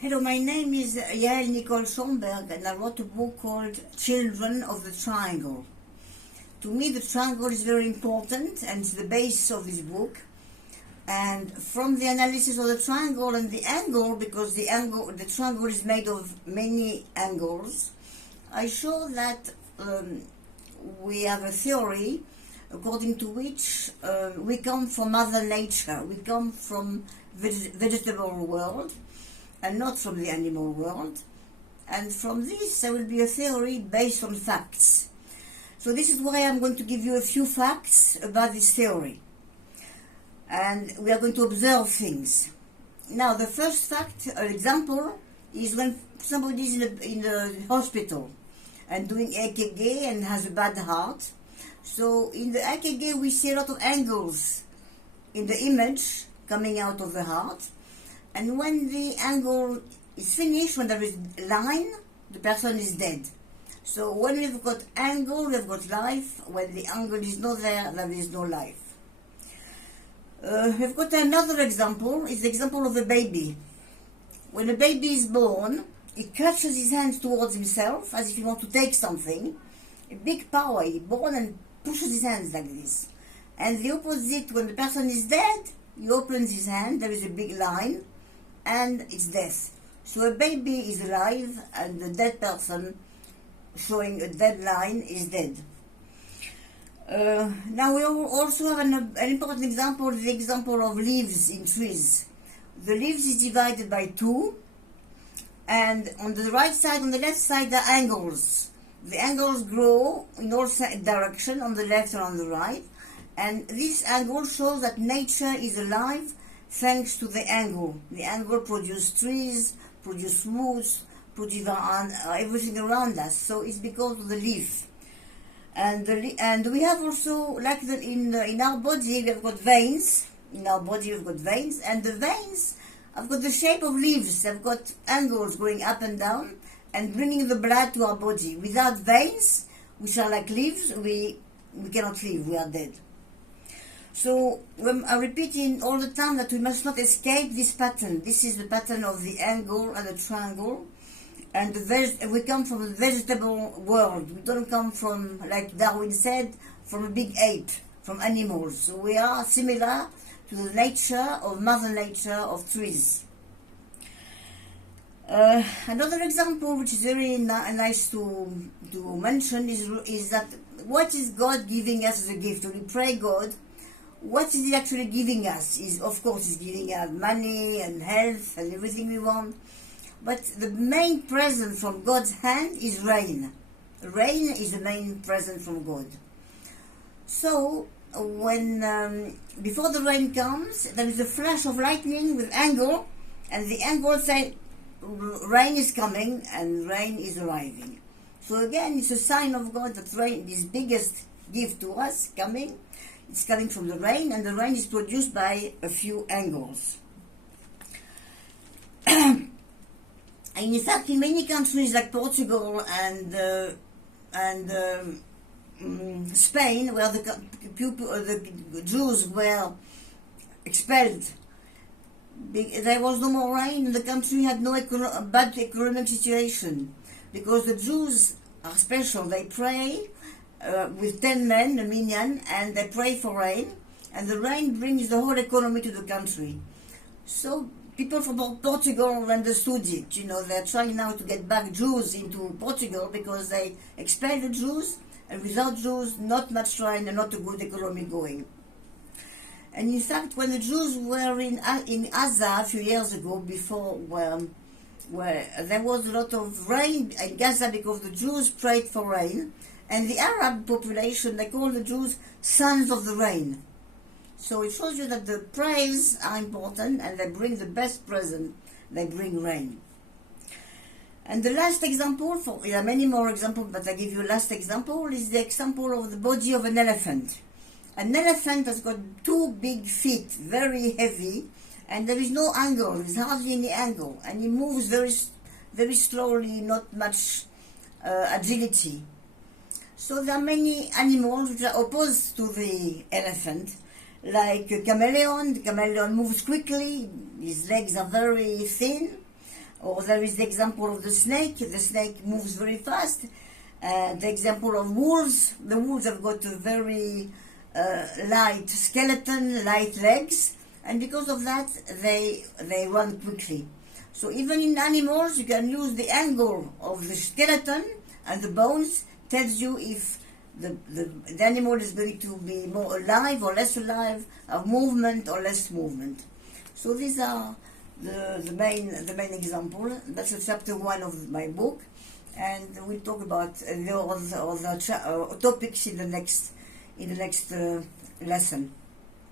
Hello, my name is Yaelle Nicole Schomberg, and I wrote a book called Children of the Triangle. To me, the triangle is very important, and it's the base of this book. And from the analysis of the triangle and the angle, because the triangle is made of many angles, I show that we have a theory according to which we come from Mother Nature. We come from vegetable world and not from the animal world. And from this there will be a theory based on facts. So this is why I'm going to give you a few facts about this theory. And we are going to observe things. Now the first fact, an example, is when somebody is in the hospital and doing EKG and has a bad heart. So in the EKG we see a lot of angles in the image coming out of the heart. And when the angle is finished, when there is line, the person is dead. So when we've got angle, we've got life. When the angle is not there, there is no life. We've got another example. It's the example of a baby. When a baby is born, he clutches his hands towards himself as if he wants to take something. A big power. He's born and pushes his hands like this. And the opposite, when the person is dead, he opens his hand, there is a big line, and it's death. So a baby is alive, and the dead person showing a dead line is dead. Now we also have an important example, the example of leaves in trees. The leaves is divided by two, and on the right side, on the left side, there are angles. The angles grow in all directions, on the left and on the right, and this angle shows that nature is alive thanks to the angle. The angle produces trees, produces woods, produces everything around us. So it's because of the leaf. And we have also, like in our body, we've got veins. In our body, we've got veins, and the veins have got the shape of leaves. They've got angles going up and down and bringing the blood to our body. Without veins, which are like leaves, we cannot live. We are dead. So I'm repeating all the time that we must not escape this pattern. This is the pattern of the angle and the triangle. And we come from a vegetable world. We don't come from, like Darwin said, from a big ape, from animals. So we are similar to the nature of Mother Nature of trees. Another example which is very nice to mention is that what is God giving us as a gift? When we pray God, what is He actually giving us? Of course, He's giving us money and health and everything we want. But the main present from God's hand is rain. Rain is the main present from God. So when before the rain comes, there is a flash of lightning with angle, and the angle says rain is coming and rain is arriving. So again, it's a sign of God that rain, this biggest gift to us, coming. It's coming from the rain, and the rain is produced by a few angles. And in fact, in many countries like Portugal and Spain, where the Jews were expelled, there was no more rain, and the country had no bad economic situation, because the Jews are special. They pray with 10 men, a minyan, and they pray for rain, and the rain brings the whole economy to the country. So people from Portugal understood it. You know, they're trying now to get back Jews into Portugal because they expelled the Jews, and without Jews, not much rain and not a good economy going. And in fact, when the Jews were in Gaza a few years ago, before where there was a lot of rain in Gaza because the Jews prayed for rain, and the Arab population, they call the Jews sons of the rain. So it shows you that the prayers are important, and they bring the best present. They bring rain. And the last example, there are many more examples, but I give you a last example, is the example of the body of an elephant. An elephant has got two big feet, very heavy, and there is no angle, there is hardly any angle, and he moves very, very slowly, not much agility. So there are many animals which are opposed to the elephant, like a chameleon. The chameleon moves quickly, his legs are very thin, Or there is the example of the snake. The snake moves very fast. The example of wolves. The wolves have got a very light skeleton, light legs, and because of that, they run quickly. So even in animals, you can use the angle of the skeleton and the bones tells you if the animal is going to be more alive or less alive, have movement or less movement. So these are the main example. That's chapter 1 of my book, and we'll talk about the other topics in the next lesson.